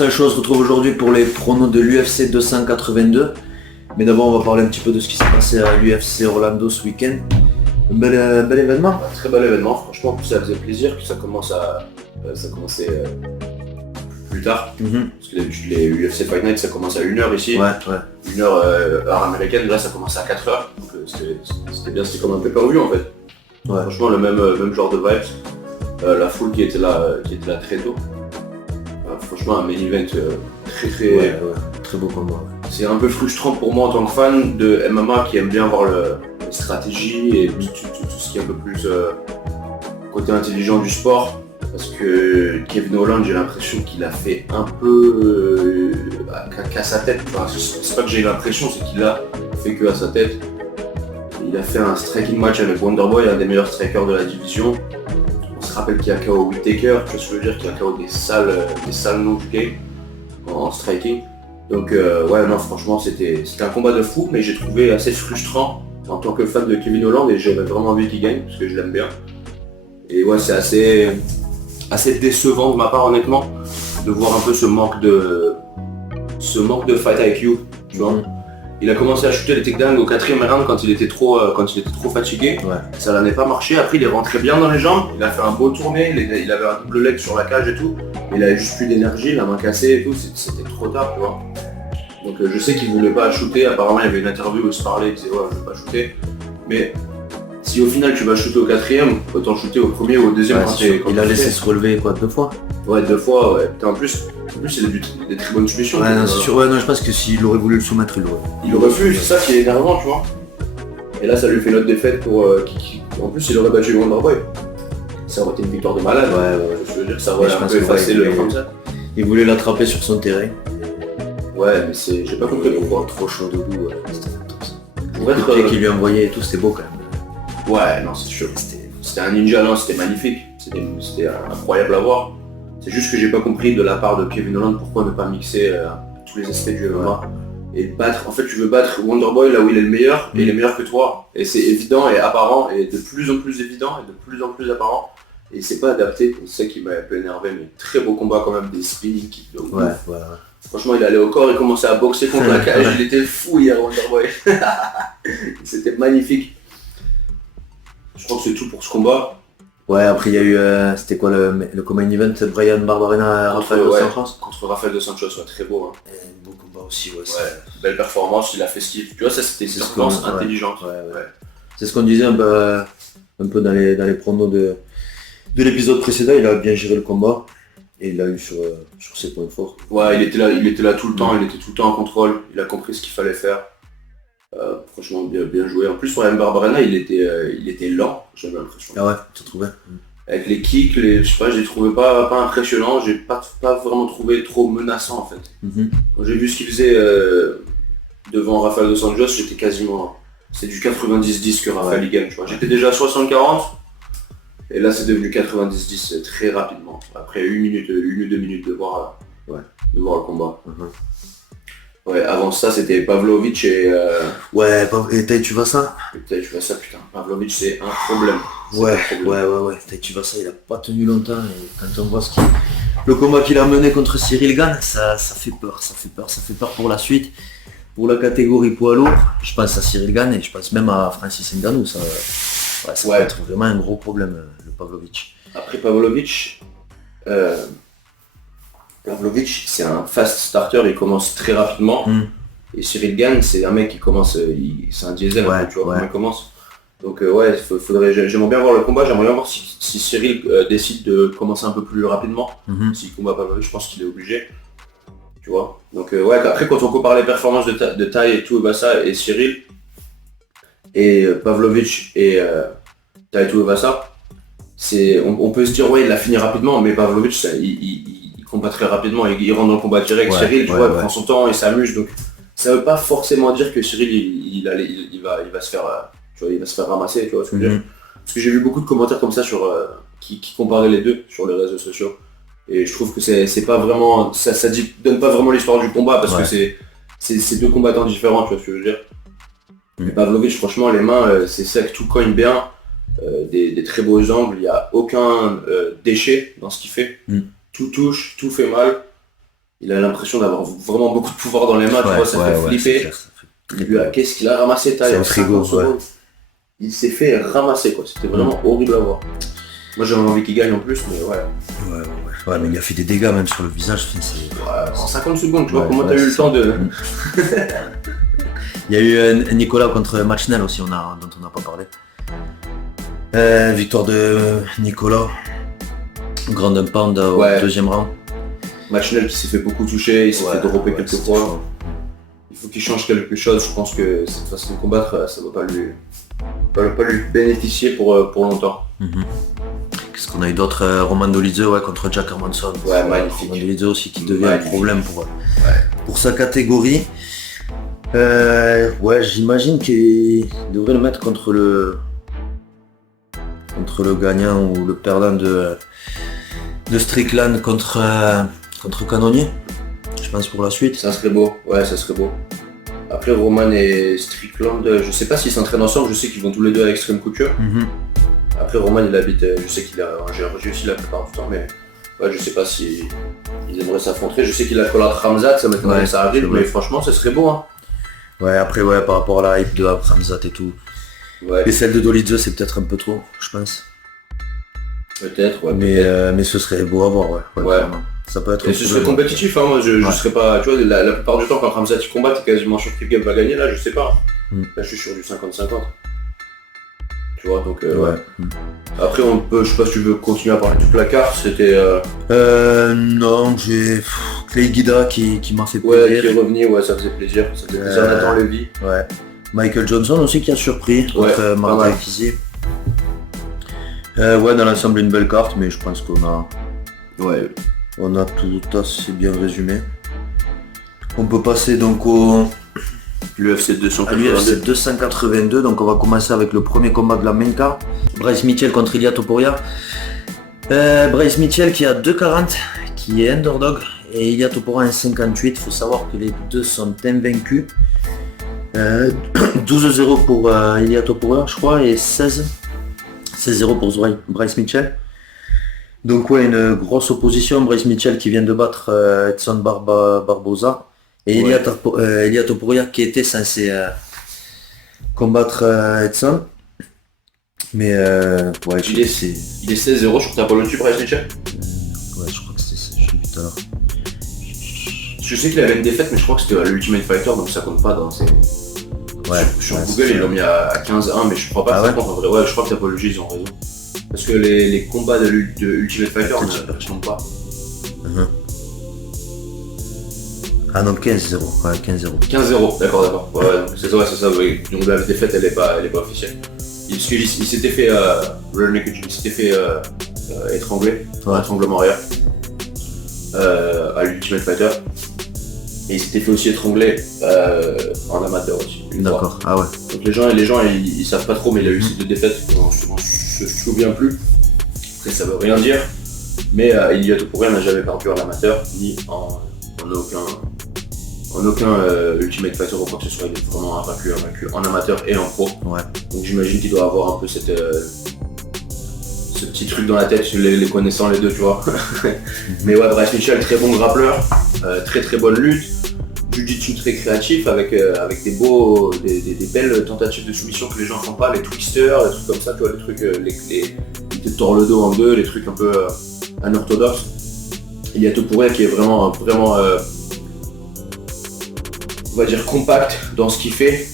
Sancho se retrouve aujourd'hui pour les pronos de l'UFC 282. Mais d'abord on va parler un petit peu de ce qui s'est passé à l'UFC Orlando ce week-end. Un bel événement. Un très bel événement, franchement ça faisait plaisir que ça commençait plus tard. Parce que d'habitude les UFC Fight Night ça commence à 1h ici. 1h heure américaine, là ça commence à 4h. Donc c'était bien, c'était comme un pay-per-view en fait. Franchement le même genre de vibes. La foule qui était là très tôt. Franchement un main event très beau combat. C'est un peu frustrant pour moi en tant que fan de MMA qui aime bien voir les stratégies et tout ce qui est un peu plus côté intelligent du sport. Parce que Kevin Holland, j'ai l'impression qu'il a fait un peu qu'à sa tête. Enfin, c'est pas que j'ai l'impression, c'est qu'il a fait que à sa tête. Il a fait un striking match avec Wonderboy, un des meilleurs strikers de la division. On se rappelle qu'il y a KO Whittaker, tu vois ce que je veux dire, qu'il y a KO des sales noms du game en striking. Donc non franchement c'était un combat de fou, mais j'ai trouvé assez frustrant en tant que fan de Kevin Holland et j'avais vraiment envie qu'il gagne parce que je l'aime bien. Et ouais c'est assez décevant de ma part honnêtement de voir un peu ce manque de fight IQ, tu vois. Il a commencé à shooter les takedowns au 4e round quand il était trop fatigué. Ça n'en est pas marché. Après il est rentré bien dans les jambes, il a fait un beau tourné, il avait un double leg sur la cage et tout. Mais il avait juste plus d'énergie, la main cassée et tout, c'était trop tard, tu vois. Donc je sais qu'il voulait pas shooter, apparemment il y avait une interview où il se parlait, il disait ouais je veux pas shooter. Mais si au final tu vas shooter au 4e, autant shooter au 1er ou au 2e quand il a laissé se relever quoi, 2 fois. Ouais 2 fois, ouais. Putain, en plus il a des très bonnes soumissions. Ouais non c'est sûr, je pense que s'il aurait voulu le soumettre, il le refuse, c'est ça qui est énervant tu vois. Et là ça lui fait une autre défaite pour en plus il aurait battu le Wonderboy. Ça aurait été une victoire de malade, je veux dire ça aurait un peu effacé le comme ça. Il voulait l'attraper sur son terrain. Ouais mais j'ai pas compris pourquoi. Trop chaud debout, c'était pour être le pied qu'il lui envoyait et tout, c'était beau quand même. Ouais non c'est chaud. C'était un ninja, non c'était magnifique. C'était incroyable à voir. C'est juste que j'ai pas compris de la part de Kevin Holland pourquoi ne pas mixer tous les aspects du MMA. Et battre, en fait tu veux battre Wonderboy là où il est le meilleur et il est meilleur que toi. Et c'est évident et apparent et de plus en plus évident et de plus en plus apparent. Et c'est pas adapté, c'est ça qui m'a un peu énervé, mais très beau combat quand même, des spinning kicks de ouf. Franchement il allait au corps, il commençait à boxer contre la cage, il était fou hier Wonderboy. C'était magnifique. Je crois que c'est tout pour ce combat. Ouais après il y a eu, c'était quoi le common event, Brian Barberena Rafael dos Santos. Contre Rafael dos Santos, très beau. Hein. Et un beau combat aussi, belle performance, il a fait ce qu'il... Tu vois ça c'était une performance intelligente. C'est ce qu'on disait un peu dans les promos de l'épisode précédent, il a bien géré le combat et il l'a eu sur ses points forts. Ouais, il était là tout le temps, il était tout le temps en contrôle, il a compris ce qu'il fallait faire. Franchement bien joué. En plus Brian Barberena il était lent, j'avais l'impression. Ah ouais, tu trouvais avec les kicks, je sais pas, je les trouvais pas impressionnants, j'ai pas vraiment trouvé trop menaçant en fait. Quand j'ai vu ce qu'il faisait devant Rafael dos Santos, j'étais quasiment... C'est du 90-10 que Rafael gagne, tu vois. J'étais déjà à 60-40 et là c'est devenu 90-10 très rapidement. Après 1 ou 2 minutes de voir le combat. Ouais, avant ça c'était Pavlovich et... et Tai Tuivasa. Putain, Pavlovich c'est un problème. Ouais. Tai Tuivasa il a pas tenu longtemps et quand on voit le combat qu'il a mené contre Cyril Gane, ça fait peur pour la suite. Pour la catégorie poids lourd, je pense à Cyril Gane et je pense même à Francis Ngannou, ça peut être vraiment un gros problème le Pavlovich. Après Pavlovich, c'est un fast starter, il commence très rapidement. Et Cyril Gane c'est un mec qui commence, c'est un diesel, tu vois comment il commence. Donc j'aimerais bien voir le combat, j'aimerais bien voir si Cyril décide de commencer un peu plus rapidement. S'il combat Pavlovich, je pense qu'il est obligé. Tu vois. Donc après quand on compare les performances de Tai et Tuivasa et Cyril et Pavlovich et Tai Tuivasa, on peut se dire il l'a fini rapidement, mais Pavlovich il combat très rapidement, il rentre dans le combat direct. Cyril il prend son temps et s'amuse, donc ça veut pas forcément dire que Cyril il va se faire il va se faire ramasser, tu vois ce que je veux dire. Parce que j'ai vu beaucoup de commentaires comme ça qui comparaient les deux sur les réseaux sociaux. Et je trouve que c'est pas vraiment, ça donne pas vraiment l'histoire du combat parce que c'est deux combattants différents, tu vois ce que je veux dire. Mais Pavlovich, franchement, les mains, c'est sec, tout cogne bien, des très beaux angles, il n'y a aucun déchet dans ce qu'il fait. Tout touche, tout fait mal. il a l'impression d'avoir vraiment beaucoup de pouvoir dans les mains, tu vois, ça fait flipper. Qu'est-ce qu'il a ramassé taille en frigo, il s'est fait ramasser, quoi. C'était vraiment horrible à voir. Moi j'avais envie qu'il gagne en plus, mais ouais. Ouais, mais il a fait des dégâts même sur le visage. En 50 secondes, tu vois, comment t'as eu le temps de... Il y a eu Nicolas contre Machnel aussi, dont on n'a pas parlé. Victoire de Nicolas. Grand pound au deuxième round. Machnel qui s'est fait beaucoup toucher, il s'est fait dropper quelques fois. Il faut qu'il change quelque chose, je pense que cette façon de combattre, ça va pas lui bénéficier pour longtemps. Qu'est-ce qu'on a eu d'autre? Roman Dolidze contre Jack Hermansson. Ouais, magnifique. Roman Dolidze aussi qui devient un problème pour sa catégorie. J'imagine qu'il devrait le mettre contre le gagnant ou le perdant de Strickland contre Cannonier. Je pense pour la suite. Ça serait beau, ça serait beau. Après Roman et Strickland, je sais pas s'ils s'entraînent ensemble, je sais qu'ils vont tous les deux à Extreme Couture. Après Roman il habite, je sais qu'il a en Géorgie aussi la plupart du temps, mais je sais pas si ils aimeraient s'affronter. Je sais qu'il a collé Khamzat, ça m'étonnerait que ça arrive, mais franchement ça serait beau. Hein. Après par rapport à la hype de Khamzat et tout. Et celle de Dolidze c'est peut-être un peu trop, je pense. Peut-être, mais ce serait beau à voir, Ça peut être. Et ce serait compétitif, hein. Moi je serais pas. Tu vois, la plupart du temps quand Khamzat il combat, t'es quasiment sûr que Gab va gagner, là je sais pas. Là je suis sur du 50-50. Tu vois, donc Après je sais pas si tu veux continuer à parler du placard, c'était... Non, j'ai Clay Guida qui m'a fait plaisir. Qui est revenu, ça faisait plaisir. Ça faisait plaisir Nathan Levy. Michael Johnson aussi qui a surpris contre Martin Fizzy. Dans l'ensemble une belle carte, mais je pense qu'on a... On a tout assez bien résumé. On peut passer donc au... L'UFC 282. Donc on va commencer avec le premier combat de la main card. Bryce Mitchell contre Ilia Topuria. Bryce Mitchell qui a 2,40, qui est underdog, et Ilia Topuria 1,58. Il faut savoir que les deux sont invaincus. 12-0 pour Ilia Topuria, je crois, et 16-0 pour Bryce Mitchell. Donc une grosse opposition. Bryce Mitchell qui vient de battre Edson Barboza. Et Ilia Topuria qui était censé combattre Edson. Mais il est 16-0, je crois que t'as pas le dessus Bryce Mitchell. Je crois que c'était ça, je l'ai vu tout à l'heure. Je sais qu'il avait une défaite, mais je crois que c'était à l'Ultimate Fighter, donc ça compte pas dans ses... Sur Google ils l'ont mis à 15-1, mais je crois pas que ça compte en vrai. Je crois que t'as pas le jeu, ils ont raison. Parce que les combats de Ultimate Fighter ne comptent pas. Ah non, 15-0. 15-0, d'accord. C'est ça. Donc la défaite, elle est pas officielle. Il s'était fait étrangler, étranglement arrière, à l'Ultimate Fighter. Et il s'était fait aussi étrangler en amateur aussi. D'accord, Donc les gens ils savent pas trop, mais il a eu ces deux défaites, on se souvient plus. Après ça veut rien dire, mais Ilia Topuria n'a jamais perdu en amateur, ni en aucun Ultimate Fighter ou quoi que ce soit. Il est vraiment invaincu en amateur et en pro. Donc j'imagine qu'il doit avoir un peu ce petit truc dans la tête, les connaissant les deux, tu vois. Mais Bryce Mitchell, très bon grappleur, très bonne lutte, jiu-jitsu très créatif avec des belles tentatives de soumission que les gens font pas, les twisters, les trucs comme ça, tu vois, les trucs, il te tord le dos en deux, les trucs un peu unorthodoxes. Il y a Topuria qui est vraiment on va dire compact dans ce qu'il fait.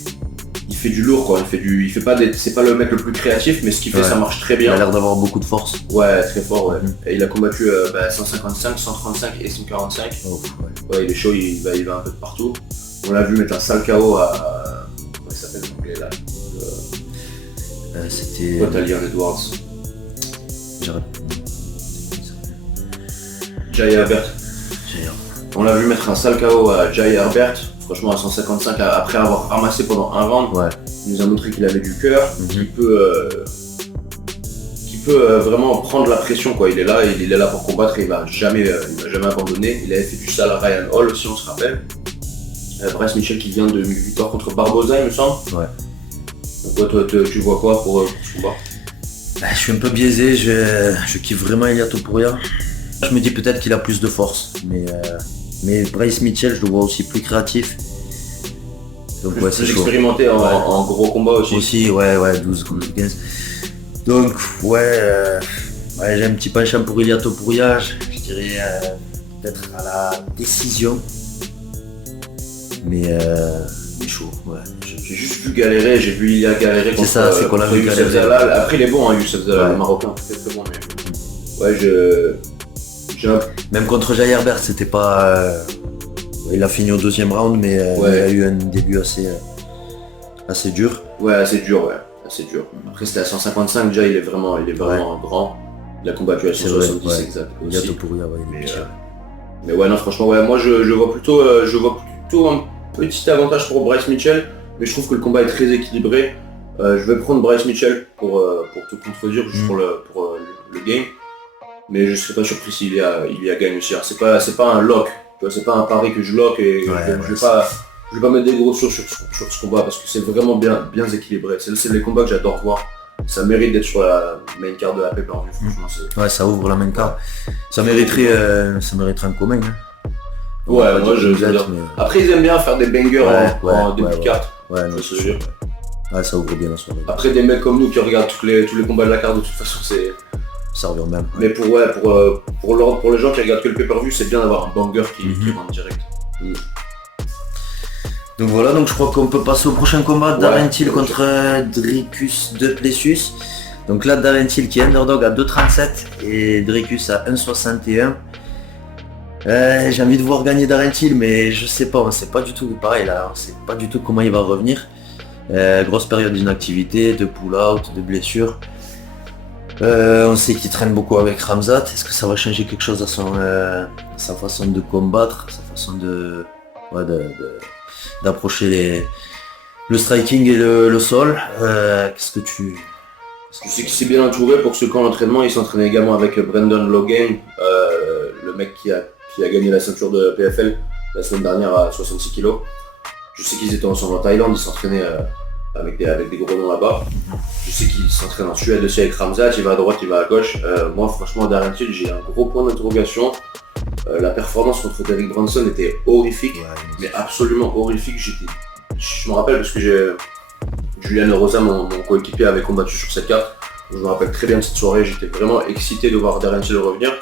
Il fait du lourd, quoi. C'est pas le mec le plus créatif, mais ce qu'il fait ça marche très bien. Il a l'air d'avoir beaucoup de force. Très fort. Et il a combattu 155, 135 et 145. Il est chaud, il va un peu de partout. On l'a vu mettre un sale KO à... Comment il s'appelle l'anglais là C'était... Talian Edwards. Jai Herbert. On l'a vu mettre un sale KO à Jai Herbert. Franchement à 155 après avoir ramassé pendant un round, il nous a montré qu'il avait du cœur, qu'il peut vraiment prendre la pression, quoi. Il est là pour combattre et il va jamais abandonner. Il avait fait du sale à Ryan Hall si on se rappelle. Bryce Mitchell qui vient de victoire contre Barboza, il me semble. Donc toi tu vois quoi pour ce combat? Je suis un peu biaisé, je kiffe vraiment Ilia Topuria. Je me dis peut-être qu'il a plus de force, mais Mais Bryce Mitchell, je le vois aussi plus créatif. Donc Plus c'est chaud. expérimenté en gros combat aussi. Aussi, ouais, 12 contre 15. Donc, j'ai un petit penchant pour Ilia Topuria, je dirais peut-être à la décision. Mais chaud, ouais. J'ai juste vu galérer, j'ai vu Ilia galérer contre, ça, c'est qu'on l'a vu Youssef galérer. Zalal. Après il est bon, Youssef Zalal, Ouais. le Marocain, très bon. Mais... Ouais, j'ai un... Même contre Jai Herbert, c'était pas... il a fini au 2e round, mais il a eu un début assez dur. Ouais, assez dur, assez dur. Après c'était à 155, déjà il est vraiment grand. Il a combattu à 170 exact. Ilia Aussi. Topuria, ouais, il est petit. Mais ouais, non, franchement, ouais, moi je vois plutôt un petit avantage pour Bryce Mitchell, mais je trouve que le combat est très équilibré. Je vais prendre Bryce Mitchell pour te contredire, juste pour le game. Mais je serais pas surpris s'il y a gagne aussi. Alors, c'est pas un lock, tu vois, c'est pas un pari que je lock et je vais pas mettre des gros sur ce combat parce que c'est vraiment bien équilibré. C'est les combats que j'adore voir. Ça mérite d'être sur la main card de la pay-per-view, franchement. Ouais, ça ouvre la main card. Ça mériterait un commun. Hein. Ouais, moi je veux dire. Après ils aiment bien faire des bangers en début de carte. Ouais, non, c'est sûr. Ouais, ça ouvre bien la soirée. Après des mecs comme nous qui regardent tous les combats de la carte, de toute façon c'est... Ça revient même. Mais pour les gens qui regardent que le pay-per-view, c'est bien d'avoir un banger qui rentre direct. Donc voilà, donc je crois qu'on peut passer au prochain combat, Darren Till contre Dricus du Plessis. Donc là, Darren Till qui est underdog à 2,37 et Dricus à 1,61. J'ai envie de voir gagner Darren Till, mais je sais pas, on sait pas du tout, pareil là, on sait pas du tout comment il va revenir. Grosse période d'inactivité, de pull-out, de blessure. On sait qu'il traîne beaucoup avec Khamzat. Est-ce que ça va changer quelque chose à sa façon de combattre, sa façon d'approcher le striking et le sol? Qu'est-ce que tu... Je sais qu'il s'est bien entouré pour ce camp d'entraînement. Il s'entraîne également avec Brendan Logan, le mec qui a gagné la ceinture de PFL la semaine dernière à 66 kg. Je sais qu'ils étaient ensemble en Thaïlande, ils s'entraînaient avec des gros noms là-bas. Je sais qu'il s'entraîne en Suède aussi avec Khamzat, il va à droite, il va à gauche. Moi franchement Darren Till, j'ai un gros point d'interrogation. La performance contre Derek Brunson était horrifique, mais absolument horrifique. Je me rappelle parce que Julian Rosa, mon coéquipier, avait combattu sur cette carte. Je me rappelle très bien de cette soirée, j'étais vraiment excité de voir Darren Till revenir.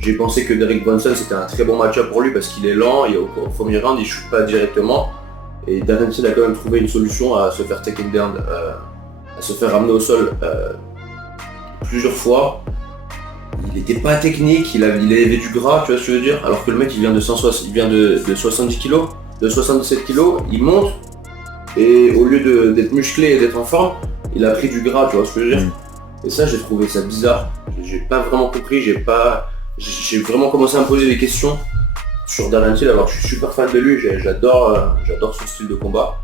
J'ai pensé que Derek Brunson c'était un très bon match-up pour lui parce qu'il est lent, et au premier round il ne shoot pas directement. Et Darren Till a quand même trouvé une solution à se faire taken down, à se faire ramener au sol plusieurs fois. Il n'était pas technique, il avait du gras, tu vois ce que je veux dire. Alors que le mec il vient de 70 kg, de 77 kg, il monte et au lieu d'être musclé et d'être en forme, il a pris du gras, tu vois ce que je veux dire. Et ça j'ai trouvé ça bizarre, j'ai pas vraiment compris, j'ai vraiment commencé à me poser des questions sur Darren Till alors que je suis super fan de lui, j'adore son style de combat.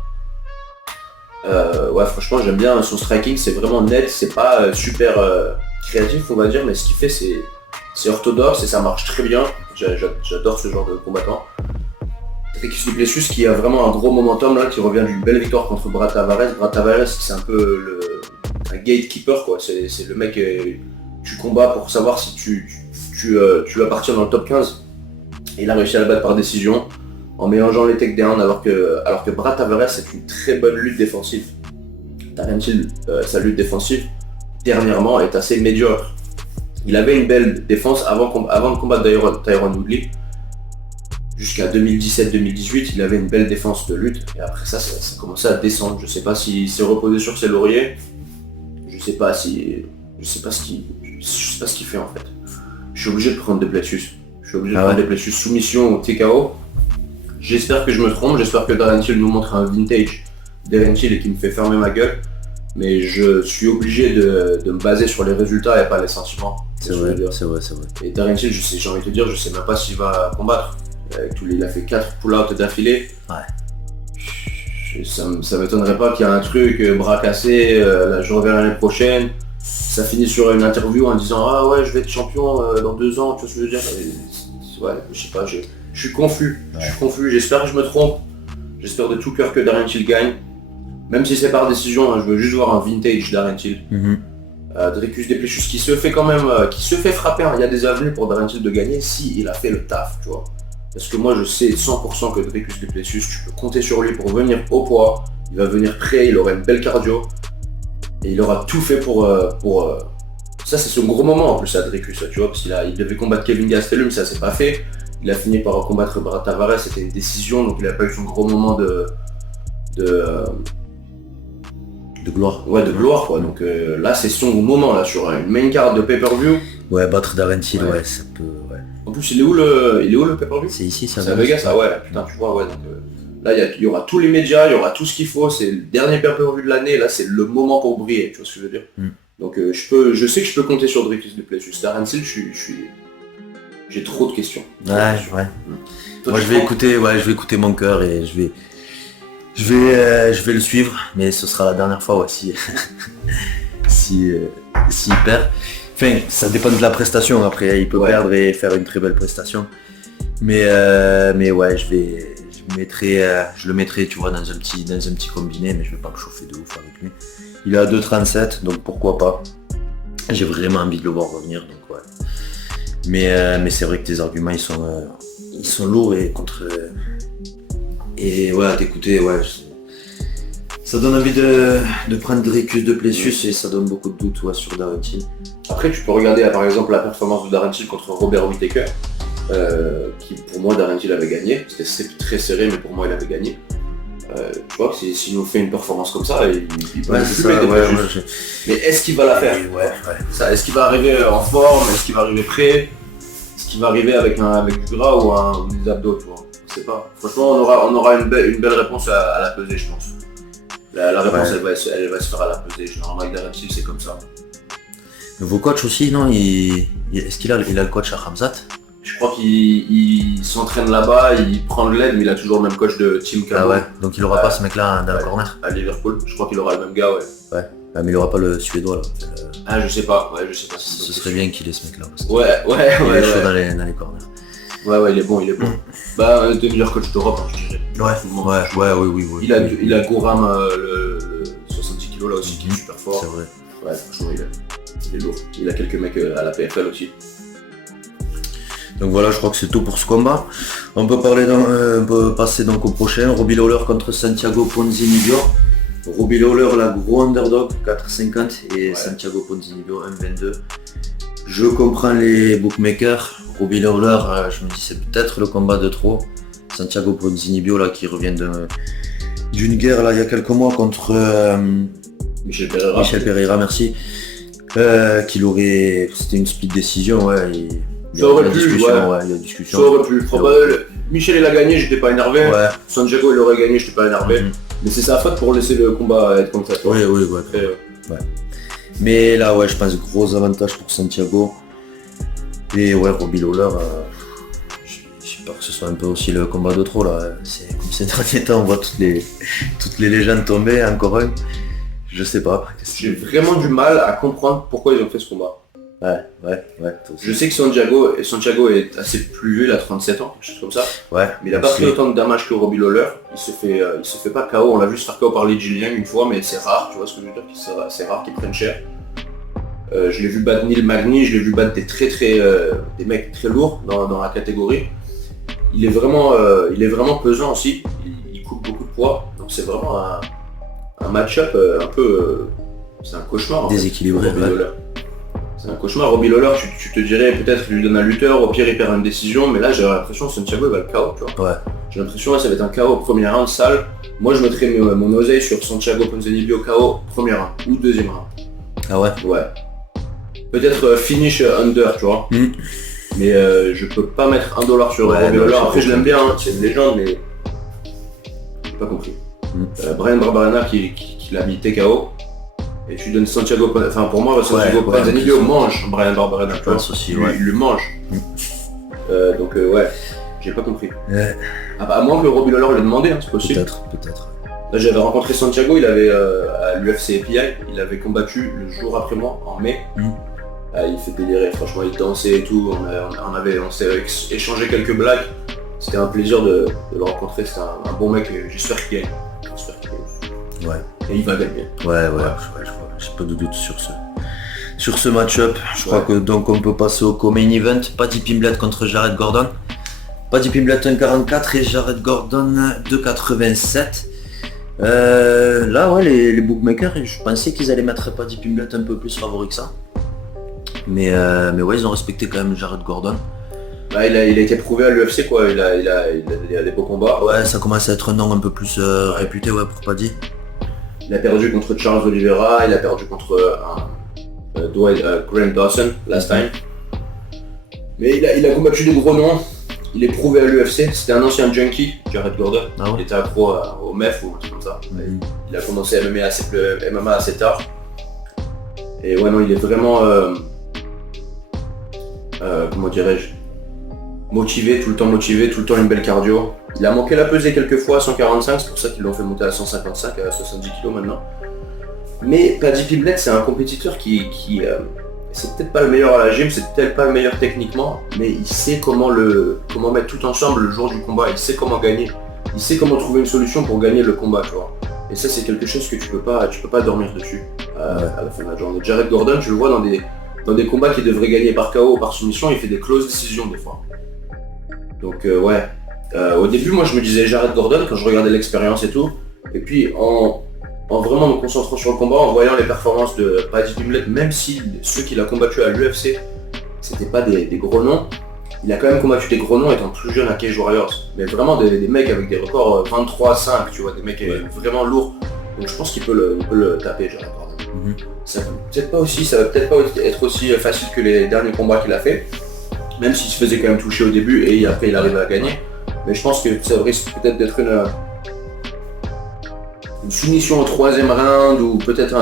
Ouais franchement j'aime bien son striking, c'est vraiment net, c'est pas super créatif on va dire, mais ce qu'il fait c'est orthodoxe et ça marche très bien. J'adore ce genre de combattant. Dricus du Plessis qui a vraiment un gros momentum là, qui revient d'une belle victoire contre Brad Tavares. Brad Tavares c'est un peu un gatekeeper quoi, c'est le mec tu combats pour savoir si tu appartiens dans le top 15. Et il a réussi à le battre par décision en mélangeant les takedowns alors que Brad Tavares c'est une très bonne lutte défensive. Darren Till, sa lutte défensive dernièrement est assez médiocre. Il avait une belle défense avant de combattre Tyron Woodley. Jusqu'à 2017-2018, il avait une belle défense de lutte. Et après ça commençait à descendre. Je sais pas s'il s'est reposé sur ses lauriers. Je sais pas ce qu'il fait en fait. Je suis obligé de prendre des Plessis. Je suis obligé de prendre des Plessis soumission ou TKO. J'espère que je me trompe. J'espère que Darren Till nous montre un vintage Darren Till et qu'il me fait fermer ma gueule. Mais je suis obligé de me baser sur les résultats et pas les sentiments. C'est vrai. Et Darren Till, j'ai envie de te dire, je sais même pas s'il va combattre. Il a fait 4 pull-outs d'affilée. Ouais. Ça m'étonnerait pas qu'il y ait un truc, bras cassé, là, je reviens l'année prochaine. Ça finit sur une interview en disant ah ouais je vais être champion dans 2 ans, tu vois ce que je veux dire. Ouais, je sais pas, je suis confus. J'espère que je me trompe. J'espère de tout cœur que Darren Till gagne. Même si c'est par décision, hein, je veux juste voir un vintage Darren Till. Dricus du Plessis qui se fait quand même, qui se fait frapper, hein. Il y a des avenues pour Darren Till de gagner si il a fait le taf, tu vois. Parce que moi je sais 100% que Dricus du Plessis, tu peux compter sur lui pour venir au poids, il va venir prêt, il aura une belle cardio, et il aura tout fait pour ça c'est son gros moment en plus à Dricus, tu vois, parce qu'il devait combattre Kevin Gastelum, ça s'est pas fait. Il a fini par combattre Brad Tavares, c'était une décision, donc il a pas eu son gros moment de gloire. Ouais, de gloire quoi. Donc là c'est son moment là sur une main card de pay-per-view. Ouais, battre Darren Till, ouais, ça peut. Ouais. En plus il est où le pay-per-view? C'est ici, ça. C'est à Vegas, ça, ouais. Putain, tu vois, ouais. Donc là il y aura tous les médias, il y aura tout ce qu'il faut. C'est le dernier pay-per-view de l'année. Là c'est le moment pour briller. Tu vois ce que je veux dire? Donc je sais que je peux compter sur Dricus du Plessis. Darren Till, j'ai trop de questions. Ouais. Toi, moi je vais écouter mon cœur et je vais le suivre, mais ce sera la dernière fois si s'il perd. Enfin, ça dépend de la prestation après, il peut perdre et faire une très belle prestation. Mais ouais, je le mettrai, tu vois, dans un petit combiné, mais je vais pas me chauffer de ouf avec lui. Il est à 2,37, donc pourquoi pas. J'ai vraiment envie de le voir revenir, donc ouais. Mais c'est vrai que tes arguments ils sont lourds et ouais, à t'écouter, ouais. Ça donne envie de prendre Dricus du Plessis et ça donne beaucoup de doutes sur Darren Till. Après tu peux regarder par exemple la performance de Darren Till contre Robert Whittaker, qui pour moi Darren Till avait gagné. C'était très serré mais pour moi il avait gagné. Tu vois, s'il nous fait une performance comme ça, il peut mais est-ce qu'il va la faire? Ça, est-ce qu'il va arriver en forme? Est-ce qu'il va arriver prêt? Est-ce qu'il va arriver avec du gras ou des abdos, tu vois? Je sais pas. Franchement, on aura une belle réponse à la pesée, je pense. La réponse, elle va se faire à la pesée. Généralement, avec Darren Till, c'est comme ça. Vos coachs aussi, non? Est-ce qu'il a le coach à Khamzat? Je crois qu'il s'entraîne là-bas, il prend de l'aide, mais il a toujours le même coach de Team Cabo. Ah ouais, donc il aura pas ce mec-là dans le corner? À Liverpool, je crois qu'il aura le même gars, ouais. Ouais, mais il aura pas le suédois là. Ah, je sais pas. Ce serait bien qu'il ait ce mec-là. Parce ouais. Il est chaud dans les corners. Ouais, il est bon. Bah, le meilleur coach d'Europe, hein, je dirais. Oui. Il a Gouram, le 70 kg là aussi, qui est super fort. C'est vrai. Ouais, franchement, il est lourd. Il a quelques mecs à la PFL aussi. Donc voilà, je crois que c'est tout pour ce combat. On peut passer donc au prochain. Robbie Lawler contre Santiago Ponzinibbio. Robbie Lawler, la gros underdog, 4,50 et Santiago Ponzinibbio, 1,22. Je comprends les bookmakers. Robbie Lawler, je me dis c'est peut-être le combat de trop. Santiago Ponzinibbio là qui revient d'une guerre là il y a quelques mois contre Michel Pereira, merci. C'était une split décision, ouais. Ça aurait pu, il y a discussion. Ça aurait pu. Michel il a gagné, j'étais pas énervé. Ouais. Santiago il aurait gagné, j'étais pas énervé. Mais c'est sa faute pour laisser le combat être comme ça. Oui. Ouais. Mais là, ouais, je pense gros avantage pour Santiago. Et ouais, Robbie Lawler, j'ai peur que ce soit un peu aussi le combat de trop là. C'est comme ces derniers temps, on voit toutes les légendes tomber, encore un. Je sais pas. J'ai vraiment du mal à comprendre pourquoi ils ont fait ce combat. Ouais. Je sais que Santiago est assez plus vieux, il a 37 ans, quelque chose comme ça. Ouais. Mais il a pas pris autant de damage que Robbie Lawler. Il se fait pas KO, on l'a vu se faire KO par Li Jinliang une fois, mais c'est rare, tu vois ce que je veux dire, c'est rare qu'ils prennent cher. Je l'ai vu battre Neil Magny, je l'ai vu battre des mecs très lourds dans la catégorie. Il est vraiment pesant aussi, il coupe beaucoup de poids, donc c'est vraiment un match-up un peu... c'est un cauchemar. Déséquilibré, C'est un cauchemar. Robbie Lawler, tu te dirais peut-être lui donne un lutteur, au pire il perd une décision, mais là j'ai l'impression que Santiago il va le KO, tu vois. Ouais. J'ai l'impression que ça va être un KO au premier round sale. Moi je mettrais mon oseille sur Santiago Ponzinibbio KO premier round ou deuxième round. Ah ouais. Ouais. Peut-être finish under, tu vois. Mais je peux pas mettre $1 sur Robbie Lawler. Après je l'aime bien, c'est une légende, mais j'ai pas compris. Brian Barberena qui l'a mis TKO. Et tu donnes Santiago, enfin pour moi Santiago Ponzinibbio mange Brian Barberena, je pense aussi, il le mange. Donc ouais, j'ai pas compris. À moins que Robbie Lawler l'ait demandé, hein, c'est possible. Peut-être. Là j'avais rencontré Santiago, il avait à l'UFC API, il avait combattu le jour après moi, en mai. Il fait délirer, franchement il dansait et tout, on s'est échangé quelques blagues. C'était un plaisir de le rencontrer, c'est un bon mec, j'espère qu'il gagne. Ouais. Et il va gagner. Ouais, j'ai pas de doute sur ce match-up. Je crois que donc on peut passer au co-main event. Paddy Pimblett contre Jared Gordon. Paddy Pimblett 1,44 et Jared Gordon 2,87. Là ouais les bookmakers, je pensais qu'ils allaient mettre Paddy Pimblett un peu plus favori que ça. Mais ouais, ils ont respecté quand même Jared Gordon. Bah, il a été prouvé à l'UFC quoi, il a des beaux combats. Ouais, ça commence à être un nom un peu plus réputé ouais, pour Paddy. Il a perdu contre Charles Oliveira, il a perdu contre Grant Dawson last time. Mais il a combattu des gros noms, il est prouvé à l'UFC, c'était un ancien junkie, Jared Gordon. Ah ouais. Il était accro au MEF ou un truc comme ça. Il a commencé le MMA assez tard. Et ouais non, il est vraiment comment dirais-je, motivé, tout le temps une belle cardio. Il a manqué la pesée quelques fois à 145, c'est pour ça qu'ils l'ont fait monter à 155, à 70 kg maintenant. Mais Paddy Pimblett, c'est un compétiteur qui c'est peut-être pas le meilleur à la gym, c'est peut-être pas le meilleur techniquement, mais il sait comment mettre tout ensemble le jour du combat, il sait comment gagner, il sait comment trouver une solution pour gagner le combat, tu vois. Et ça c'est quelque chose que tu peux pas dormir dessus à la fin de la journée. Jared Gordon, tu le vois dans des combats qu'il devrait gagner par KO ou par soumission, il fait des close decisions des fois. Donc ouais. Au début moi je me disais Jared Gordon quand je regardais l'expérience et tout, et puis en vraiment me concentrant sur le combat, en voyant les performances de Paddy Pimblett, même si ceux qu'il a combattu à l'UFC c'était pas des gros noms, il a quand même combattu des gros noms étant plus jeune à Cage Warriors, mais vraiment des mecs avec des records 23-5, tu vois, des mecs vraiment lourds, donc je pense qu'il peut le taper Jared Gordon. Ça va peut-être pas être aussi facile que les derniers combats qu'il a fait, même s'il se faisait quand même toucher au début et après il arrivait à gagner. Mais je pense que ça risque peut-être d'être une soumission au 3e round ou peut-être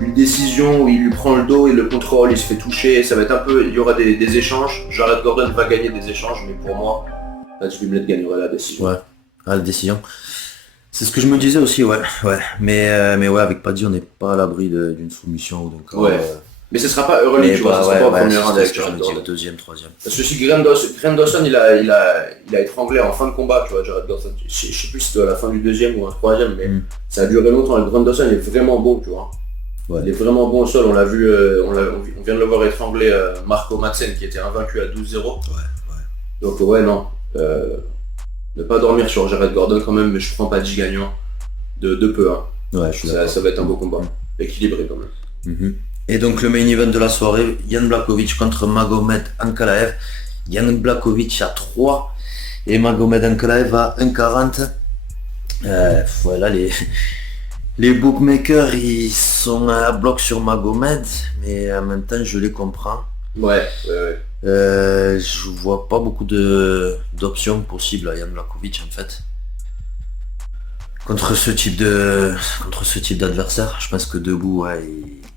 une décision où il lui prend le dos, il le contrôle, il se fait toucher. Ça va être un peu, il y aura des échanges. Jared Gordon va gagner des échanges, mais pour moi, Paddy Pimblett gagnera la décision. Ouais, la décision. C'est ce que je me disais aussi, ouais. Mais ouais, avec Paddy, on n'est pas à l'abri d'une soumission ou d'un cas. Ouais. Mais ce sera pas early, tu vois, ce sera pas au premier round avec Jared Gordon. Deuxième, troisième. Parce que si Grant Dawson il a étranglé en fin de combat, tu vois, Jared Gordon. Je sais plus si c'était à la fin du deuxième ou un troisième, mais ça a duré longtemps. Et Grant Dawson il est vraiment bon, tu vois. Ouais. Il est vraiment bon au sol, on l'a vu, on vient de le voir étrangler Marco Madsen qui était invaincu à 12-0. Ouais. Donc ouais non. Ne pas dormir sur Jared Gordon quand même, mais je prends Paddy gagnant de peu. Hein. Ouais, ça va être un beau combat. Équilibré quand même. Et donc le main event de la soirée, Jan Blachowicz contre Magomed Ankalaev. Jan Blachowicz à 3 et Magomed Ankalaev à 1,40. Voilà, les bookmakers ils sont à bloc sur Magomed, mais en même temps je les comprends. Ouais. Je vois pas beaucoup d'options possibles à Jan Blachowicz en fait. Contre ce type d'adversaire, je pense que debout, ouais,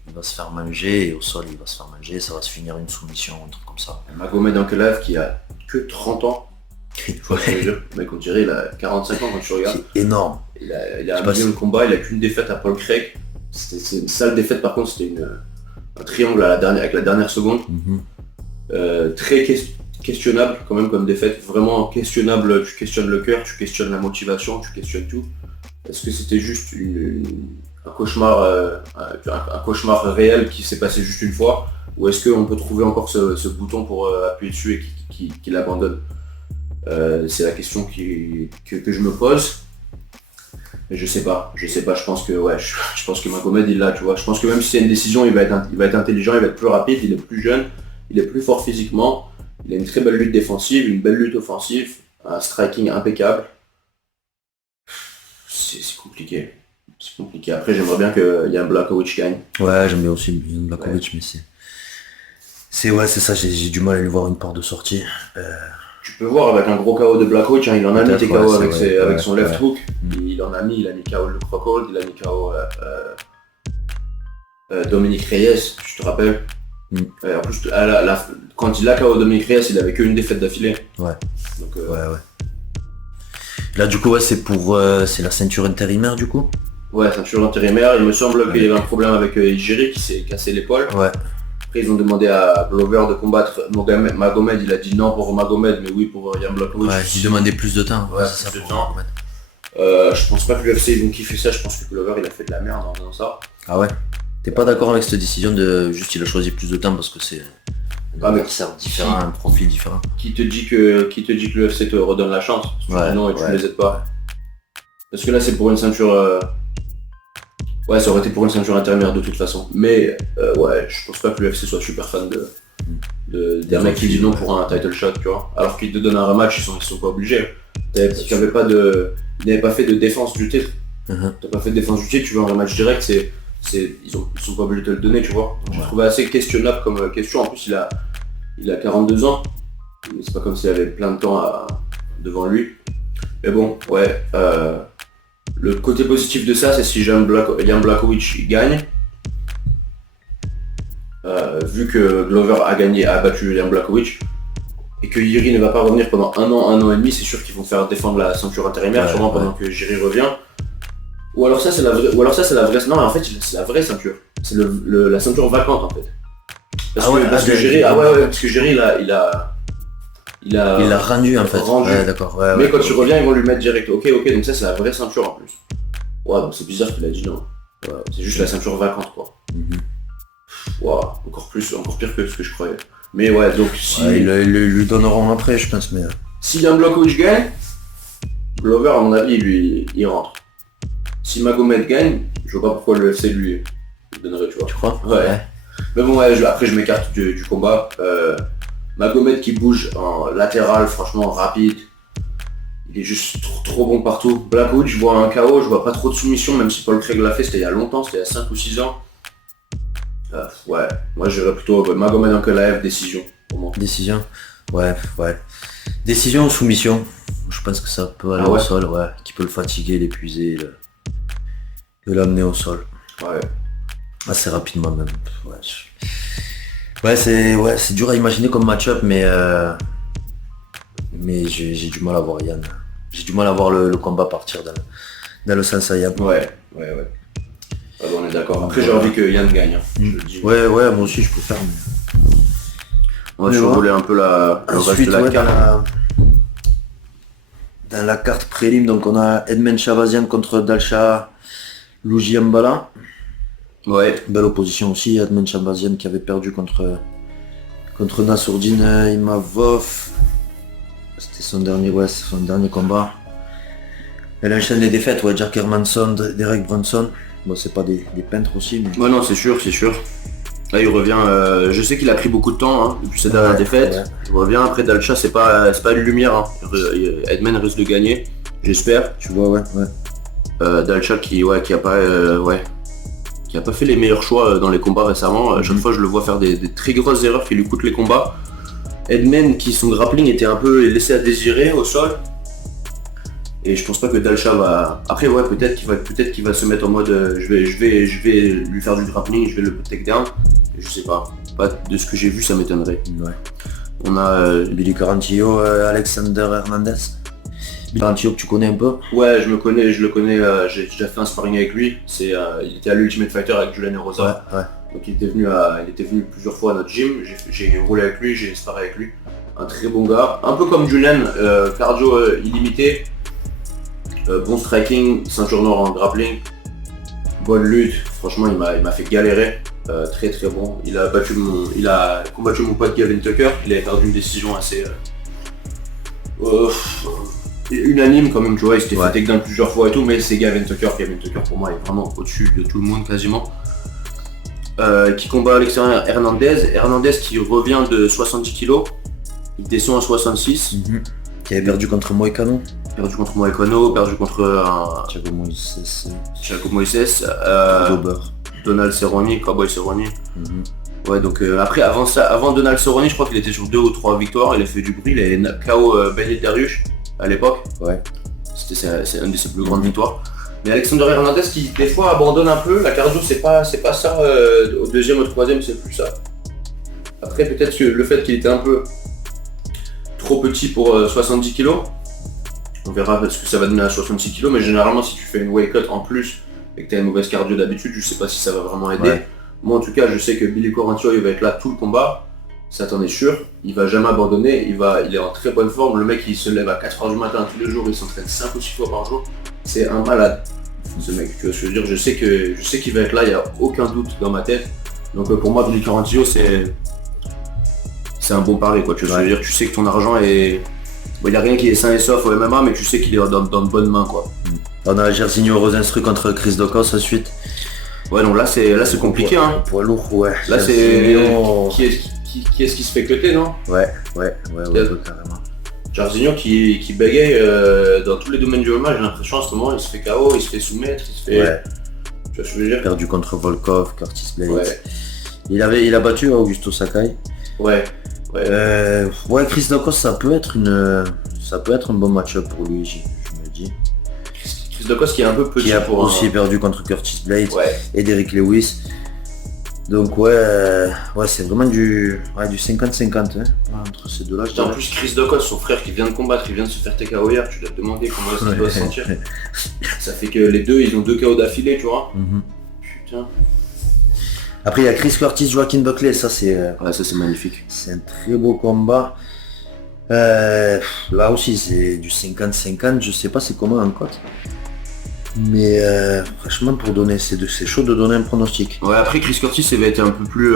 il va se faire manger et au sol il va se faire manger, ça va se finir une soumission, un truc comme ça. Magomed Ankalaev qui a que 30 ans. Ouais. Le mec on dirait il a 45 ans quand tu regardes. C'est énorme. Il a un million de combats, il a qu'une défaite à Paul Craig. C'est une sale défaite par contre, c'était un triangle avec la dernière seconde. Très questionnable quand même comme défaite, vraiment questionnable, tu questionnes le cœur, tu questionnes la motivation, tu questionnes tout. Est-ce que c'était juste un cauchemar réel qui s'est passé juste une fois, ou est-ce qu'on peut trouver encore ce bouton pour appuyer dessus et qu'il abandonne? C'est la question que je me pose. Mais je sais pas, je pense que Magomed il l'a, tu vois. Je pense que même si c'est une décision, il va être intelligent, il va être plus rapide, il est plus jeune, il est plus fort physiquement, il a une très belle lutte défensive, une belle lutte offensive, un striking impeccable. C'est compliqué. C'est compliqué. Après j'aimerais bien que Jan Blachowicz gagne. Ouais, j'aime bien aussi Jan Blachowicz, mais c'est ça, j'ai du mal à lui voir une porte de sortie. Tu peux voir avec un gros KO de Blachowicz, il en a mis des KO avec son left hook. Il a mis KO le Crockhold, il a mis KO Dominique Reyes, tu te rappelles. En plus, quand il a KO Dominique Reyes, il avait qu'une défaite d'affilée. Ouais. Donc, ouais. Là du coup c'est la ceinture intérimaire du coup. Ouais, ceinture intérimaire. Il me semble qu'il y avait un problème avec Ijiri qui s'est cassé l'épaule. Ouais. Après ils ont demandé à Glover de combattre Magomed, il a dit non pour Magomed, mais oui pour Jan Blachowicz. Ouais, il demandait plus de temps. Ouais, c'est ça pour Magomed. Je pense pas que l'UFC ils vont kiffer ça, je pense que Glover il a fait de la merde dans ça. Ah ouais. T'es pas d'accord avec cette décision de juste il a choisi plus de temps parce que c'est Un adversaire différent, un profil différent. Qui te dit que l'UFC te redonne la chance? Non, et tu ne les aides pas. Parce que là, c'est pour une ceinture... Ouais, ça aurait été pour une ceinture intermédiaire de toute façon. Mais ouais, je pense pas que l'UFC soit super fan d'un mec qui dit non pour un title shot, tu vois. Alors qu'ils te donnent un rematch, ils sont pas obligés. Ils n'avaient pas fait de défense du titre. T'as pas fait de défense du titre, tu veux un rematch direct, ils sont pas obligés de te le donner, tu vois. Donc, j'ai trouvé assez questionnable comme question. En plus, il a 42 ans. C'est pas comme s'il avait plein de temps devant lui. Mais bon, ouais. Le côté positif de ça, c'est si Jan Blachowicz gagne. Vu que Glover a battu Jan Blachowicz et que Jiri ne va pas revenir pendant un an et demi, c'est sûr qu'ils vont faire défendre la ceinture intérimaire, sûrement pendant que Jiri revient. Ou alors ça c'est la vraie. Non, en fait c'est la vraie ceinture. C'est la ceinture vacante en fait. Parce que Jiri il l'a rendu en fait. Ouais, d'accord. Mais quand il revient, ils vont lui mettre direct. Ok, donc ça c'est la vraie ceinture en plus. Ouais, donc c'est bizarre qu'il a dit non. Ouais, c'est juste la ceinture vacante quoi. Wow, encore pire que ce que je croyais. Mais ouais, donc si... ils lui donneront après, je pense, mais... Si Jan Blachowicz gagne, Glover, à mon avis, il rentre. Si Magomed gagne, je vois pas pourquoi le FC lui donnerait, tu vois. Tu crois? Ouais. Mais bon, ouais, après je m'écarte du combat. Magomed qui bouge en latéral, franchement rapide. Il est juste trop bon partout. Blachowicz, je vois un KO, je vois pas trop de soumission, même si Paul Craig l'a fait, c'était il y a longtemps, c'était il y a 5 ou 6 ans. Ouais, moi j'irais plutôt Magomed Ankalaev, décision pour moi. Décision. Ouais. Décision ou soumission. Je pense que ça peut aller au sol, qui peut le fatiguer, l'épuiser, de l'amener au sol. Ouais. Assez rapidement même. C'est dur à imaginer comme match-up, mais j'ai du mal à voir Yann. J'ai du mal à voir le combat partir dans le sens à Yann. Ouais. Ah bon, on est d'accord. Après j'ai envie que Yann gagne. Ouais, moi aussi je préfère. On va survoler un peu le reste de la carte. Dans la carte prélim, donc on a Edmen Shahbazyan contre Dalcha Lougiambala. Ouais. Belle opposition aussi, Edmen Shahbazyan qui avait perdu contre Nassourdine Imavov. C'était son dernier combat. Elle enchaîne les défaites, Jack Hermansson, Derek Brunson. Bon, c'est pas des peintres aussi, mais... Ouais, non, c'est sûr. Là, il revient... je sais qu'il a pris beaucoup de temps depuis cette dernière défaite. Il revient après Dalcha, c'est pas une lumière. Edmen risque de gagner, j'espère. Tu vois, ouais. Dalcha qui a pas fait les meilleurs choix dans les combats récemment. À chaque fois, je le vois faire des très grosses erreurs qui lui coûtent les combats. Edmen, son grappling était un peu laissé à désirer au sol. Et je pense pas que Dalcha va... Après peut-être qu'il va se mettre en mode je vais lui faire du grappling, je vais le take down. Je sais pas. De ce que j'ai vu, ça m'étonnerait. Ouais. On a Billy Quarantillo, Alexander Hernandez. Billy Quarantillo que tu connais un peu? Ouais, je le connais, j'ai déjà fait un sparring avec lui. Il était à l'Ultimate Fighter avec Julian Rosa. Ouais. Donc il était venu plusieurs fois à notre gym, j'ai roulé avec lui, j'ai sparé avec lui. Un très bon gars. Un peu comme Julian, cardio illimité. Bon striking, ceinture noire en grappling, bonne lutte, franchement il m'a fait galérer, très bon. Il a combattu mon pote Gavin Tucker, il avait perdu une décision assez unanime quand même, tu vois, il s'était fait takedown plusieurs fois et tout, mais c'est Gavin Tucker pour moi est vraiment au-dessus de tout le monde quasiment. Qui combat Alexander Hernandez qui revient de 70 kg, il descend à 66. Qui avait perdu contre Moïcano. Perdu contre Thiago Moises, Donald Cerrone, Cowboy Cerrone. Ouais, donc après, avant Donald Cerrone, je crois qu'il était sur 2 ou 3 victoires, il a fait du bruit, il a KO Benil Dariush à l'époque. Ouais. C'est une de ses plus grandes victoires. Mais Alexander Hernandez qui des fois abandonne un peu, la cardio c'est pas ça, au deuxième, au troisième c'est plus ça. Après peut-être que le fait qu'il était un peu trop petit pour 70 kg, on verra ce que ça va donner à 66 kg, mais généralement si tu fais une weight cut en plus et que tu as une mauvaise cardio d'habitude, je sais pas si ça va vraiment aider. Ouais. Moi en tout cas je sais que Billy Quarantillo il va être là tout le combat, ça t'en est sûr, il va jamais abandonner, il est en très bonne forme, le mec il se lève à 4h du matin tous les jours, il s'entraîne 5 ou 6 fois par jour, c'est un malade ce mec, tu vois ce que je veux dire, je sais qu'il va être là, il n'y a aucun doute dans ma tête, donc pour moi Billy Quarantillo c'est un bon pari, quoi. Tu vois ce que je veux dire, tu sais que ton argent est... Bon, il n'y a rien qui est sain et sauf au MMA, mais tu sais qu'il est dans de bonnes mains, quoi. On a Jairzinho Rosenstruck contre Chris Daukaus ensuite. Ouais, donc là c'est compliqué, hein. Poids lourd, ouais. Là Jairzinho... qui est-ce qui se fait cuter, non? Ouais, carrément. Jairzinho qui bégaye dans tous les domaines du MMA, j'ai l'impression en ce moment, il se fait KO, il se fait soumettre, il se fait... Ouais. Tu vois ce que je veux dire? Perdu contre Volkov, Curtis Blades. Ouais. Il a battu Augusto Sakai. Ouais. Chris Daukaus, ça peut être un bon match-up pour lui, je me dis. Chris Daukaus qui est un peu petit Qui a pour aussi perdu contre Curtis Blades Ouais. et Derrick Lewis. Donc c'est vraiment du 50-50 hein, entre ces deux-là. En plus Chris Daukaus, son frère qui vient de combattre, il vient de se faire TKO hier, tu dois te demander comment est-ce qu'il doit se sentir. Ça fait que les deux, ils ont 2 KO d'affilée, tu vois. Putain. Après il y a Chris Curtis, Joaquin Buckley, ça c'est magnifique. C'est un très beau combat. Là aussi c'est du 50-50, je sais pas c'est comment en cote. Mais franchement pour donner, c'est chaud de donner un pronostic. Ouais, après Chris Curtis il va être un peu plus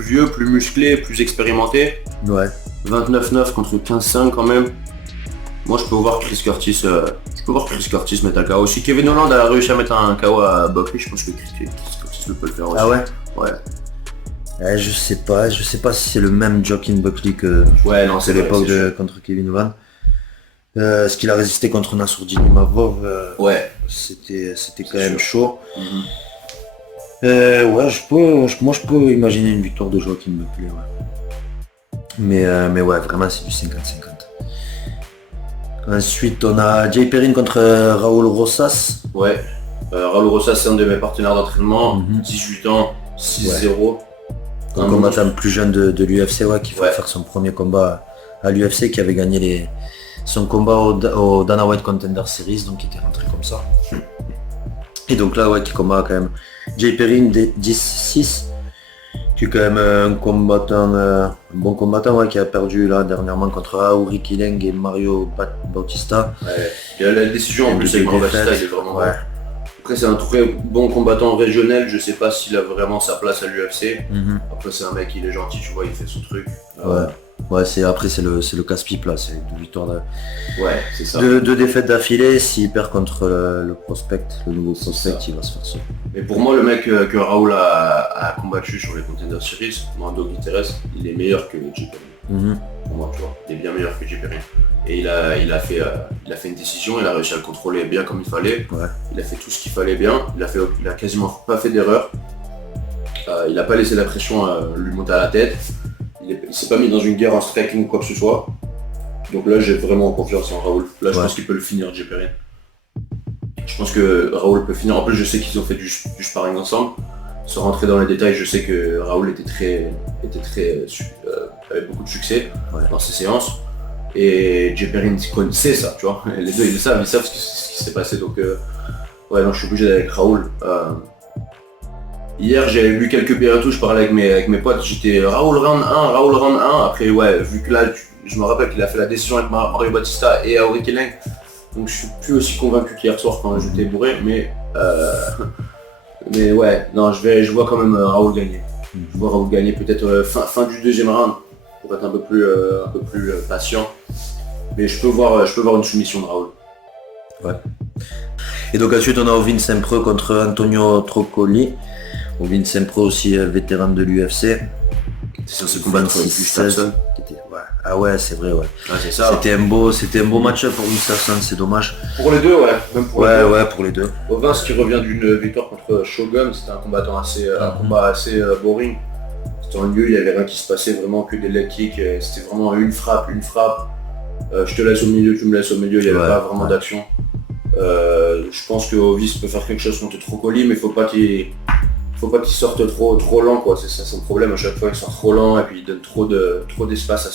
vieux, plus musclé, plus expérimenté. Ouais. 29-9 contre 15-5 quand même. Moi je peux voir Chris Curtis mettre un KO. Si Kevin Holland a réussi à mettre un KO à Buckley, je pense que Chris Curtis peut le faire aussi. Ah ouais? Ouais. Je sais pas si c'est le même Joaquin Buckley que c'est l'époque contre Kevin Holland. Ce qu'il a résisté contre Nassourdine Imavov, c'était quand même chaud. Moi je peux imaginer une victoire de Joaquin Buckley. Mais vraiment c'est du 50-50. Ensuite on a Jay Perrin contre Raul Rosas. Ouais. Raul Rosas c'est un de mes partenaires d'entraînement, 18 ans, 6-0. Un combattant plus jeune de l'UFC qui va faire son premier combat à l'UFC, qui avait gagné son combat au Dana White Contender Series, donc qui était rentré comme ça. Et donc là qui combat quand même Jay Perrin 10-6, qui est quand même un bon combattant qui a perdu là dernièrement contre Auri Kileng et Mario Bautista. Ouais. La décision en plus avec Mario Bautista il est vraiment bon. Après c'est un très bon combattant régional, je sais pas s'il a vraiment sa place à l'UFC. Après c'est un mec, il est gentil, tu vois, il fait son truc. C'est le casse-pipe là, c'est 2 victoires c'est ça. Deux défaites d'affilée. S'il perd contre le nouveau prospect, il va se faire ça. Mais pour moi le mec que Raoul a combattu sur les Contender Series, Mando Guterres, il est meilleur que Jay Perrin. Pour moi, tu vois, il est bien meilleur que Jay Perrin. Et il a fait une décision, il a réussi à le contrôler bien comme il fallait. Il a fait tout ce qu'il fallait bien, il a quasiment pas fait d'erreur. Il a pas laissé la pression lui monter à la tête. Il s'est pas mis dans une guerre en striking ou quoi que ce soit. Donc là j'ai vraiment confiance en Raoul. Là je pense qu'il peut le finir, Jay Perrin. Je pense que Raoul peut finir. En plus je sais qu'ils ont fait du sparring ensemble. Sans rentrer dans les détails, je sais que Raoul avait beaucoup de succès dans ses séances. Et Jay Perrin sait ça, tu vois. Les deux ils le savent, ils savent ce qui s'est passé. Donc je suis obligé d'aller avec Raoul. Hier j'ai lu quelques pérétos, je parlais avec mes potes, j'étais Raoul round 1. Après vu que là je me rappelle qu'il a fait la décision avec Mario Bautista et Auri Kileng. Donc je suis plus aussi convaincu qu'hier soir quand j'étais bourré, mais je vois quand même Raoul gagner. Je vois Raoul gagner peut-être fin du 2e round pour être un peu plus patient. Mais je peux voir une soumission de Raoul. Et donc ensuite on a Ovin Saint-Preux contre Antonio Trocoli. Ovin Saint-Preux aussi vétéran de l'UFC. C'est sur ce combat de Gustafsson. C'est vrai. C'est ça. C'était un beau match pour Gustafsson, c'est dommage. Pour les deux, même pour les deux. Pour les deux. Ovin qui revient d'une victoire contre Shogun, c'était un combattant un combat assez boring. C'était un lieu, il n'y avait rien qui se passait, vraiment que des leg kicks, c'était vraiment une frappe. Je te laisse au milieu, tu me laisses au milieu, il n'y avait pas vraiment d'action. Je pense que Ovis peut faire quelque chose contre Trocoli, mais il faut pas qu'il sorte trop lent, quoi. C'est ça son problème, à chaque fois il sort trop lent et puis il donne trop d'espace à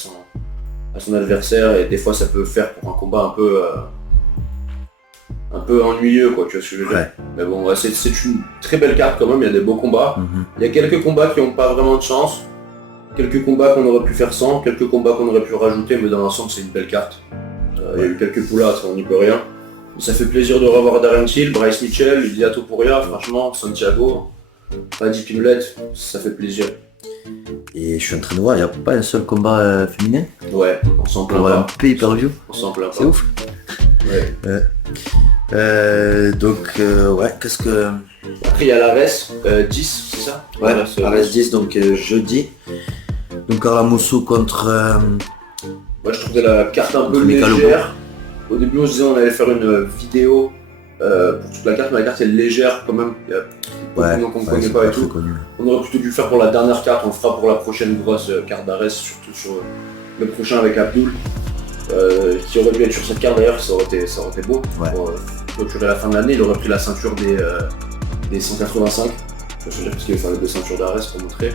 son adversaire, et des fois ça peut faire pour un combat un peu ennuyeux, quoi, tu vois ce que je veux dire. Mais bon, c'est une très belle carte quand même, il y a des beaux combats. Il y a quelques combats qui n'ont pas vraiment de chance, quelques combats qu'on aurait pu faire sans, quelques combats qu'on aurait pu rajouter, mais dans l'ensemble c'est une belle carte. Il y a eu quelques poulards, on n'y peut rien. Mais ça fait plaisir de revoir Darren Till, Bryce Mitchell, Ilia Topuria, franchement, Santiago, Paddy Pimblett, ça fait plaisir. Et je suis en train de voir, il n'y a pas un seul combat féminin. Ouais, on s'en plaint Pour un pas. pay-per-view. On s'en plaint pas. C'est ouf. Ouais. Donc ouais, qu'est-ce que... Après il y a l'Ares 10, c'est ça? Ouais, c'est Ares 10, donc jeudi. Donc Carla Moussou contre... Moi je trouvais la carte un peu Mika légère. Au début on se disait on allait faire une vidéo pour toute la carte, mais la carte est légère quand même. Il y a beaucoup de noms qu'on ne connaît pas et tout. Connu. On aurait plutôt dû le faire pour la dernière carte, on le fera pour la prochaine grosse carte d'Ares, surtout sur le prochain avec Abdul. Qui aurait dû être sur cette carte d'ailleurs, ça aurait été beau. Ouais. Pour clôturer la fin de l'année, il aurait pris la ceinture des 185. Je me souviens parce qu'il fallait 2 ceintures d'Ares pour montrer.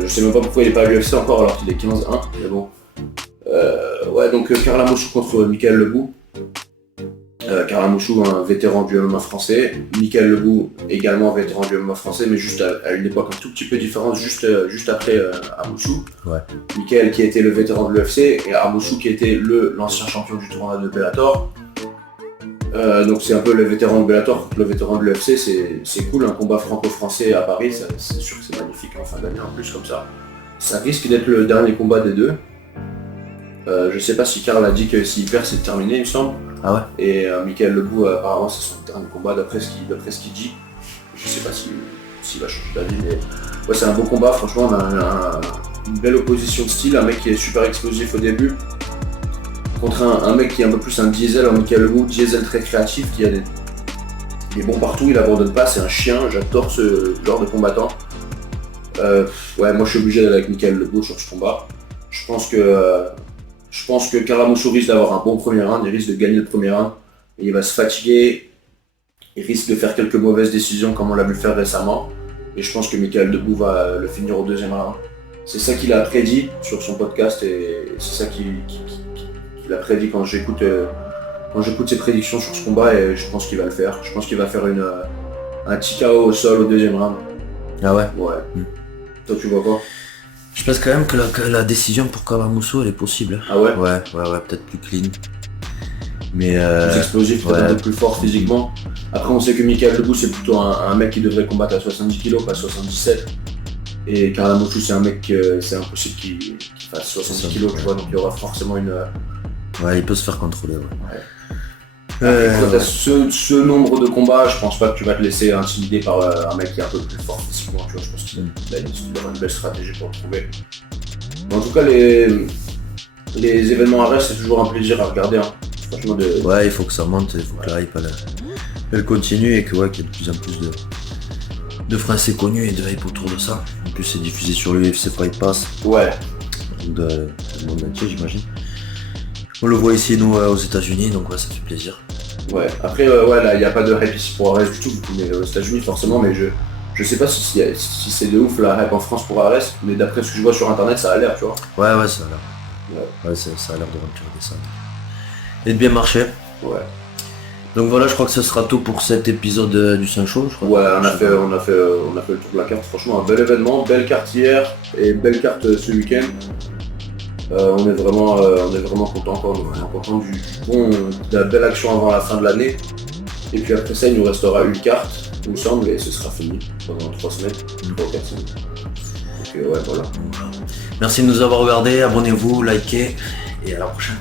Je sais même pas pourquoi il est pas à l'UFC encore alors qu'il est 15-1, mais bon. Ouais, donc Carla Mouchou contre Michael Lebou. Carla Mouchou, un vétéran du MMA français. Michael Lebou, également un vétéran du MMA français, mais juste à une époque un tout petit peu différente, juste après Amouchou. Ouais. Michael qui était le vétéran de l'UFC et Amouchou qui était l'ancien champion du tournoi de Bellator. Donc c'est un peu le vétéran de Bellator, le vétéran de l'UFC, c'est cool, un combat franco-français à Paris, c'est sûr que c'est magnifique en fin d'année en plus comme ça. Ça risque d'être le dernier combat des deux. Je sais pas si Karl a dit que s'il perd c'est terminé il me semble. Ah ouais. Et Michael Lebou apparemment c'est son dernier combat d'après ce qu'il dit. Je sais pas s'il va changer d'avis mais ouais c'est un beau combat, franchement on a une belle opposition de style, un mec qui est super explosif au début. Contre un mec qui est un peu plus un diesel, un Michael Lebou, diesel très créatif, qui il est bon partout, il abandonne pas, c'est un chien, j'adore ce genre de combattant. Ouais, moi je suis obligé d'aller avec Michael Lebou sur ce combat. Je pense que Carla Mouchou risque d'avoir un bon premier round, il risque de gagner le premier round, et il va se fatiguer, il risque de faire quelques mauvaises décisions comme on l'a vu faire récemment, et je pense que Michael Lebou va le finir au deuxième round. C'est ça qu'il a prédit sur son podcast, et c'est ça qu'il a prédit quand j'écoute ses prédictions sur ce combat, et je pense qu'il va le faire. Je pense qu'il va faire un petit KO au sol au deuxième round. Ah ouais. Ouais. Toi tu vois quoi? Je pense quand même que la décision pour Carla Moussou elle est possible. Ah ouais? Ouais, peut-être plus clean. Mais plus explosif, peut-être un peu plus fort physiquement. Après on sait que Michael Lebou c'est plutôt un mec qui devrait combattre à 70 kg, pas 77. Et Carla Mouchou c'est un mec, c'est impossible qu'il fasse 70 kg, tu vois, donc il y aura forcément une... Ouais, il peut se faire contrôler. Ouais. Quand t'as ce nombre de combats, je pense pas que tu vas te laisser intimider par un mec qui est un peu plus fort physiquement, tu vois, je pense qu'il aura une belle stratégie pour le trouver. Mais en tout cas, les événements à reste, c'est toujours un plaisir à regarder. Hein. Franchement, ouais, il faut que ça monte, il faut que la hype elle continue et qu'il y ait de plus en plus de Français connus et de hype autour de ça. En plus, c'est diffusé sur l'UFC Fight Pass. Ouais. De monde entier, j'imagine. On le voit ici, nous, aux États-Unis, donc ouais, ça fait plaisir. Ouais, après, ouais, là, il n'y a pas de hype ici pour Ares du tout, mais aux États-Unis, forcément, mais je sais pas si c'est de ouf la hype en France pour Ares, mais d'après ce que je vois sur internet, ça a l'air, tu vois. Ouais, ça a l'air. Ouais, ça a l'air de remplir des salles. Et de bien marcher. Ouais. Donc voilà, je crois que ce sera tout pour cet épisode du Saint-Chaud, je crois. Ouais, on a fait le tour de la carte, franchement, un bel événement, belle carte hier et belle carte ce week-end. On est vraiment content encore, on est vraiment content de la belle action avant la fin de l'année. Et puis après ça, il nous restera une carte, il me semble, et ce sera fini pendant 3 semaines, 3 ou 4 semaines. Donc ouais, voilà. Merci de nous avoir regardés, abonnez-vous, likez, et à la prochaine.